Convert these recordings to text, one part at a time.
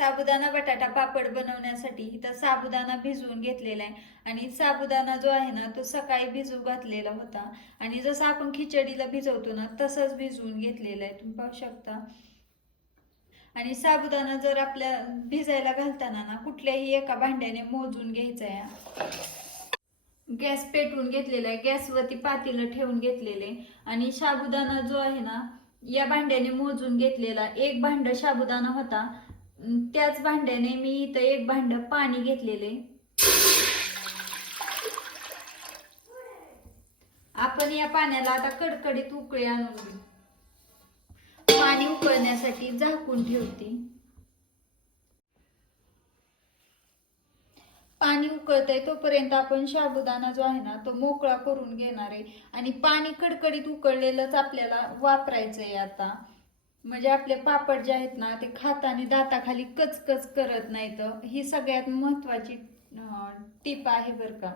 साबुदाणा बटाटा पापड बनवण्यासाठी इथं साबुदाणा भिजवून घेतलेला आहे आणि साबुदाणा जो आहे ना तो सकाळी भिजू घातलेला होता आणि जसं आपण खिचडीला भिजवतो ना तसंच भिजवून घेतलेला आहे, तुम्ही पाहू शकता. आणि साबुदाणा जर आपल्या भिजायला घालताना ना कुठल्याही एका भांड्याने मोजून घ्यायचा आहे. गॅस पेटवून घेतलेला आहे, गॅसवरती पातेलं ठेवून घेतलेले आणि साबुदाणा जो आहे ना या भांड्याने मोजून घेतलेला. एक भांड साबुदाणा होता, त्याच भांड्याने मी इथं एक भांड पाणी घेतलेले. आपण या पाण्याला आता कडकडीत उकळी आणून घेऊ. पाणी उकळण्यासाठी झाकून ठेवते. पाणी उकळतंय तोपर्यंत आपण साबुदाणा जो आहे ना तो मोकळा करून घेणार आहे आणि पाणी कडकडीत उकळलेलंच आपल्याला वापरायचंय आता, म्हणजे आपले पापड जे आहेत ना ते खाताना दाताखाली कचकच करत नाहीत. ही सगळ्यात महत्वाची टिप आहे बर का.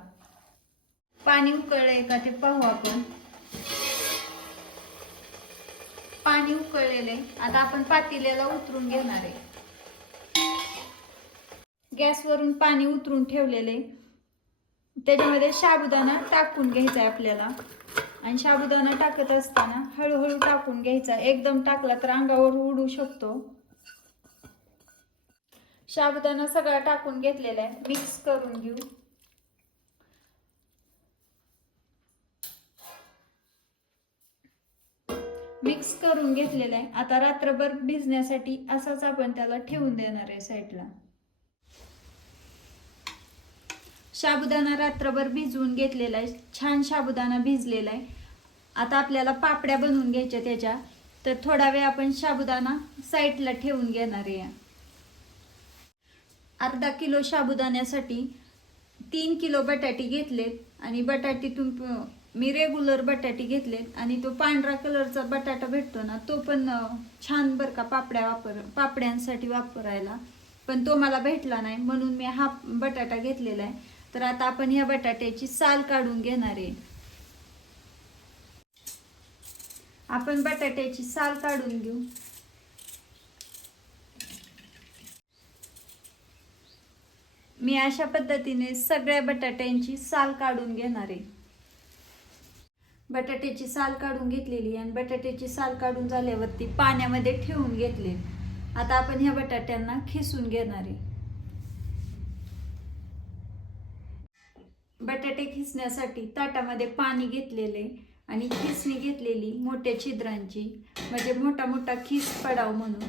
पाणी उकळलंय का ते पाहू आपण. पाणी उकळलेले, आता आपण पातेल्याला उतरून घेणार आहे. गॅसवरून पाणी उतरून ठेवलेले, त्याच्यामध्ये साबुदाणा टाकून घ्यायचा आहे आपल्याला. आणि साबुदाणा टाकत असताना हळूहळू टाकून घ्यायचा, एकदम टाकला तर अंगावर उडू शकतो. साबुदाणा सगळा टाकून घेतलेला आहे, मिक्स करून घेऊ. मिक्स करून घेतलेला आहे. आता रात्रभर भिजण्यासाठी असाच आपण त्याला ठेवून देणार आहे साईडला. साबुदाणा रात्रभर भिजवून घेतलेला आहे, छान साबुदाणा भिजलेला आहे. आता आपल्याला पापड्या बनवून घ्यायच्या त्याच्या, तर थोडा वेळ आपण साबुदाणा साईडला ठेवून घेणार आहे. अर्धा किलो साबुदाण्यासाठी 3 किलो बटाटे घेतलेत आणि बटाट्यातून मी रेग्युलर बटाटे घेतलेत आणि तो पांढरा कलरचा बटाटा भेटतो ना तो पण छान बर का पापड्यांसाठी वापरायला, पण तो मला भेटला नाही म्हणून मी हा बटाटा घेतलेला आहे. तर आता आपण ह्या बटाट्याची साल काढून घेणार आहे. आपण बटाट्याची साल काढून घेऊ. मी अशा पद्धतीने सगळ्या बटाट्यांची साल काढून घेणार आहे. बटाट्याची साल काढून घेतलेली आणि बटाट्याची साल काढून झाल्यावरती पाण्यामध्ये ठेवून घेतले. आता आपण ह्या बटाट्यांना खिसून घेणार आहे. बटाटे खिसण्यासाठी ताटामध्ये पाणी घेतलेले आणि खिसणी घेतलेली मोठ्या छिद्रांची, म्हणजे मोठा मोठा खिस पडाव म्हणून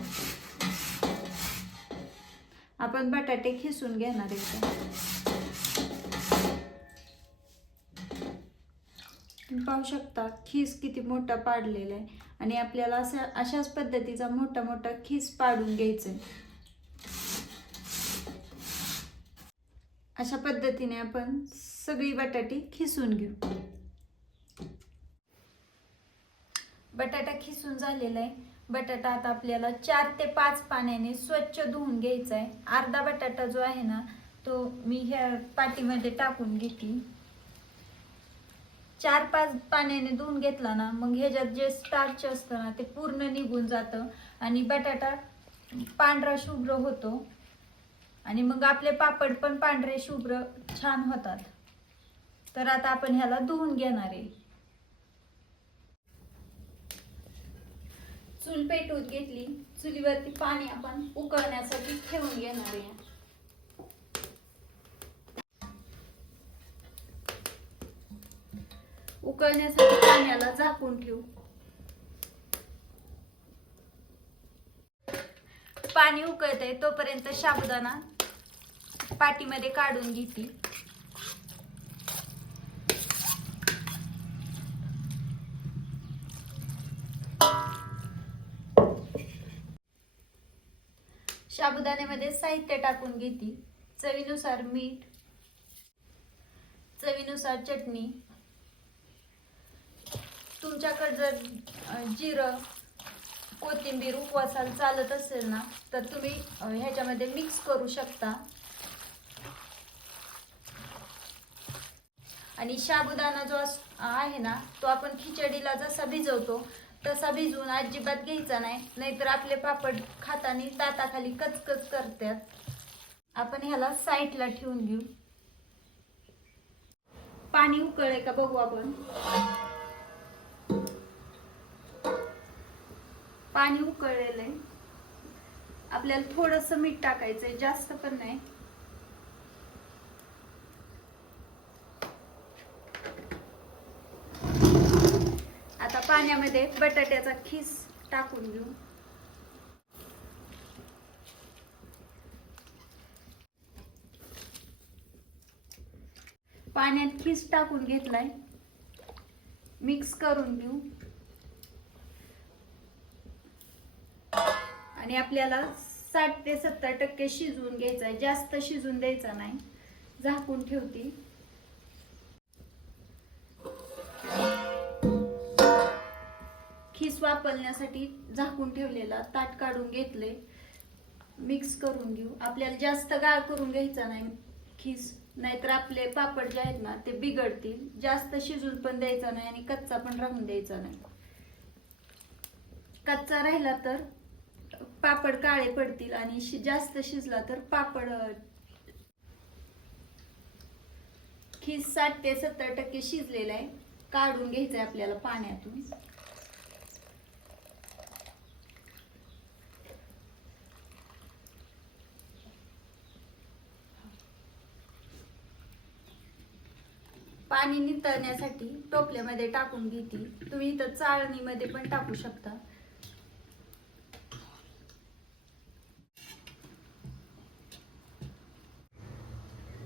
आपण बटाटे खिसून घेणार आहे. तुम्ही पाहू शकता खिस किती मोठा पाडलेला आहे आणि आपल्याला अशाच पद्धतीचा मोठा मोठा खिस पाडून घ्यायचा आहे. अशा पद्धतीने आपण सगळी बटाटी खिसून घेऊ. बटाटा खिसून झालेला आहे. बटाटा आता आपल्याला 4 ते 5 पाण्याने स्वच्छ धुवून घ्यायचा आहे. अर्धा बटाटा जो आहे ना तो मी ह्या पाटीमध्ये टाकून घेते. 4-5 पाण्याने धुवून घेतला ना मग ह्याच्यात जे स्टार्च असतं ना ते पूर्ण निघून जातं आणि बटाटा पांढरा शुभ्र होतो आणि मग आपले पापड पण पांढरे शुभ्र छान होतात. तर आता आपण ह्याला धुवून घेणार आहे. चूल पेटवून घेतली, चुलीवरती पाणी आपण उकळण्यासाठी ठेवून घेणार आहे. उकळण्यासाठी पाण्याला झाकून ठेवू. पाणी उकळतंय तोपर्यंत साबुदाणा पाटीमध्ये काढून घेते. साबुदाण्यामध्ये साहित्य टाकून घेते. चवीनुसार मीठ, चवीनुसार चटणी. तुमच्याकडे जर जिरं कोथिंबीर उपवासाला चालत असेल ना तर तुम्ही ह्याच्यामध्ये मिक्स करू शकता. आणि साबुदाणा जो आहे ना तो आपण खिचडीला जसा भिजवतो तसा भिजवून अजिबात घ्यायचा नाही, नाहीतर आपले पापड खाताना दाताखाली कचकच करतात. आपण ह्याला साईडला ठेवून घेऊ. पाणी उकळले का बघू आपण. पाणी उकळलेलं आहे. आपल्याला थोडंसं मीठ टाकायचंय, जास्त पण नाही. आता पाण्यामध्ये बटाट्याचा खीस टाकून घेऊ. पाण्यात खीस टाकून घेतलाय, मिक्स करून घेऊ. आणि आपल्याला 60 ते 70% शिजवून घ्यायचा आहे, जास्त शिजून द्यायचा नाही. झाकून ठेवते. खीस वापरण्यासाठी झाकून ठेवलेला ताट काढून घेतले, मिक्स करून घेऊ. आपल्याला जास्त गाळ करून घ्यायचा नाही खीस, नाहीतर आपले पापड जे आहेत ना ते बिघडतील. जास्त शिजून पण द्यायचा नाही आणि कच्चा पण राहून द्यायचा नाही. कच्चा राहिला तर पापड काळे पडतील आणि जास्त शिजला तर पापड. खीस 60 ते 70% शिजलेला आहे, काढून घ्यायचंय आपल्याला पाण्यातून. पाणी नितळण्यासाठी टोपल्यामध्ये टाकून घेते. तुम्ही इथं चाळणीमध्ये पण टाकू शकता.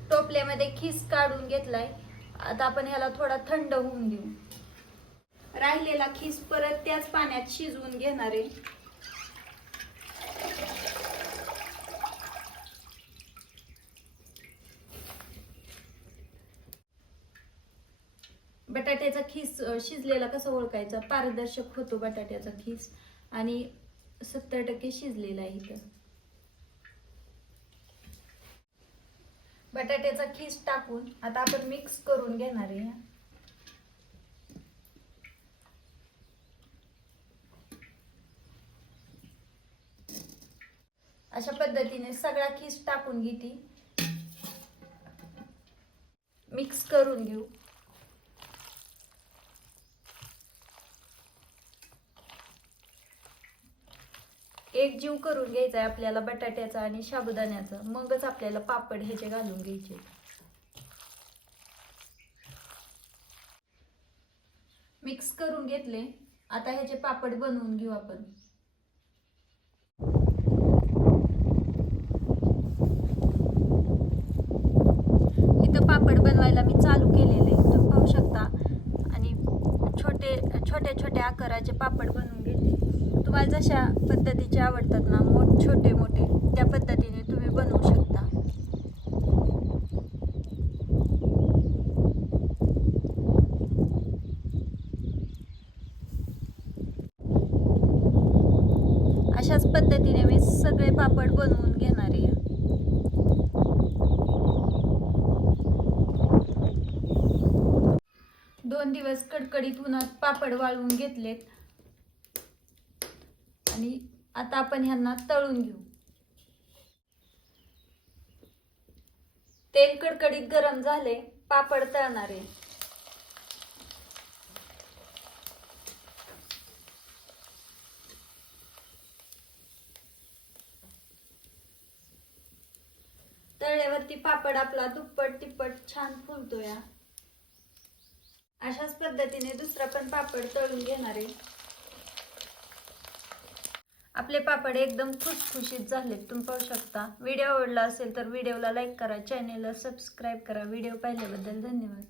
टोपल्यामध्ये खीस काढून घेतलाय. आता आपण ह्याला थोडा थंड होऊन देऊ. राहिलेला खीस परत त्याच पाण्यात शिजवून घेणार आहे. बटाट्याचा खीस शिजलेला कसा ओळखायचा. पारदर्शक होतो बटाट्याचा खीस आणि 70% शिजलेला आहे. इथं बटाट्याचा खीस टाकून आता आपण मिक्स करून घेणार आहे. अशा पद्धतीने सगळा खीस टाकून घेते, मिक्स करून घेऊ. एक जीव करून घ्यायचा आहे आपल्याला बटाट्याचा आणि साबुदाण्याचा, मगच आपल्याला पापड ह्याचे घालून घ्यायचे. मिक्स करून घेतले. आता ह्याचे पापड बनवून घेऊ आपण. इथं पापड बनवायला मी चालू केलेले तुम्ही पाहू शकता. आणि छोटे आकाराचे पापड बनवून घेते. तुम्हाला जशा पद्धतीचे आवडतात ना, छोटे मोठे, त्या पद्धतीने तुम्ही बनवू शकता. अशाच पद्धतीने मी सगळे पापड बनवून घेणार आहे. दोन दिवस कडकडीत उन्हात पापड वाळवून घेतलेत आणि आता आपण ह्यांना तळून घेऊ. तेल कडकडीत गरम झाले, पापड तळणार आहे. तळल्यावरती पापड आपला दुप्पट तिप्पट छान फुलतो. या अशाच पद्धतीने दुसरा पण पापड तळून घेणार आहे. आपले पापड एकदम खुसखुशीत झालेत, तुम्ही पाहू शकता. व्हिडिओ आवडला असेल तर व्हिडिओला लाईक करा, चॅनेलला सबस्क्राईब करा. व्हिडिओ पाहिल्याबद्दल धन्यवाद.